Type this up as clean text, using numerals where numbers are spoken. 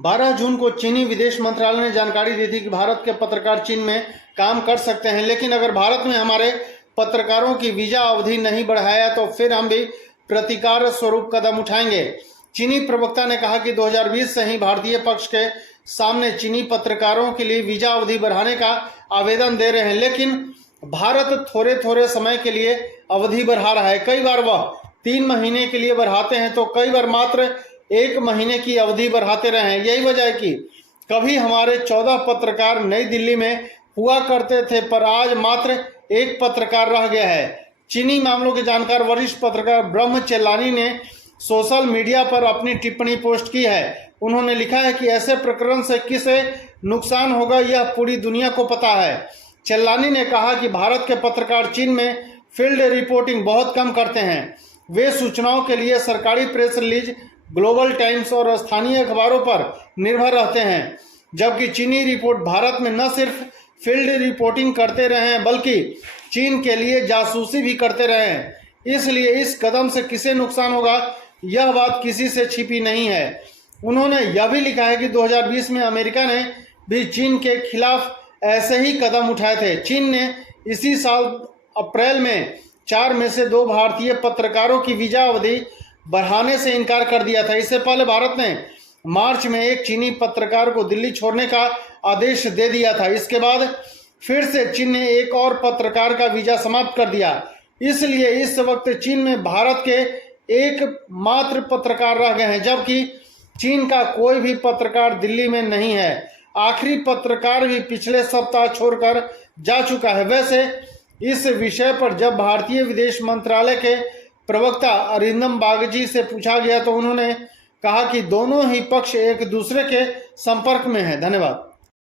12 जून को चीनी विदेश मंत्रालय ने जानकारी दी थी कि भारत के पत्रकार चीन में काम कर सकते हैं, लेकिन अगर भारत में हमारे पत्रकारों की वीजा अवधि नहीं बढ़ाया तो फिर हम भी प्रतिकार स्वरूप कदम उठाएंगे। चीनी प्रवक्ता ने कहा कि 2020 से ही भारतीय पक्ष के सामने चीनी पत्रकारों के लिए वीजा अवधि बढ़ाने का आवेदन दे रहे हैं, लेकिन भारत थोड़े थोड़े समय के लिए अवधि बढ़ा रहा है। कई बार वह 3 महीने के लिए बढ़ाते हैं तो कई बार मात्र 1 महीने की अवधि बढ़ाते रहे हैं। यही वजह है कि कभी हमारे 14 पत्रकार नई दिल्ली में हुआ करते थे, पर आज मात्र 1 पत्रकार रह गया है। चीनी मामलों के जानकार वरिष्ठ पत्रकार ब्रह्म चेल्लानी ने सोशल मीडिया पर अपनी टिप्पणी पोस्ट की है। उन्होंने लिखा है कि ऐसे प्रकरण से किसे नुकसान होगा यह पूरी दुनिया को पता है। चेल्लानी ने कहा कि भारत के पत्रकार चीन में फील्ड रिपोर्टिंग बहुत कम करते हैं। वे सूचनाओं के लिए सरकारी प्रेस रिलीज, ग्लोबल टाइम्स और स्थानीय अखबारों पर निर्भर रहते हैं, जबकि चीनी रिपोर्ट भारत में न सिर्फ फील्ड रिपोर्टिंग करते रहे हैं बल्कि चीन के लिए जासूसी भी करते रहे हैं। इसलिए इस कदम से किसे नुकसान होगा यह बात किसी से छिपी नहीं है। उन्होंने यह भी लिखा है कि 2020 में अमेरिका ने भी चीन के खिलाफ ऐसे ही कदम उठाए थे। चीन ने इसी साल अप्रैल में 4 में से 2 भारतीय पत्रकारों की वीजा अवधि बढ़ाने से इनकार कर दिया था। इससे पहले भारत ने मार्च में एक चीनी पत्रकार को दिल्ली छोड़ने का आदेश दे दिया था। इसके बाद फिर से चीन ने एक और पत्रकार का वीजा समाप्त कर दिया। इसलिए इस वक्त चीन में भारत के एकमात्र पत्रकार रह गए हैं, जबकि चीन का कोई भी पत्रकार दिल्ली में नहीं है। आखिरी पत्रकार भी पिछले सप्ताह छोड़कर जा चुका है। वैसे इस विषय पर जब भारतीय विदेश मंत्रालय के प्रवक्ता अरिंदम बागची से पूछा गया तो उन्होंने कहा कि दोनों ही पक्ष एक दूसरे के संपर्क में हैं। धन्यवाद।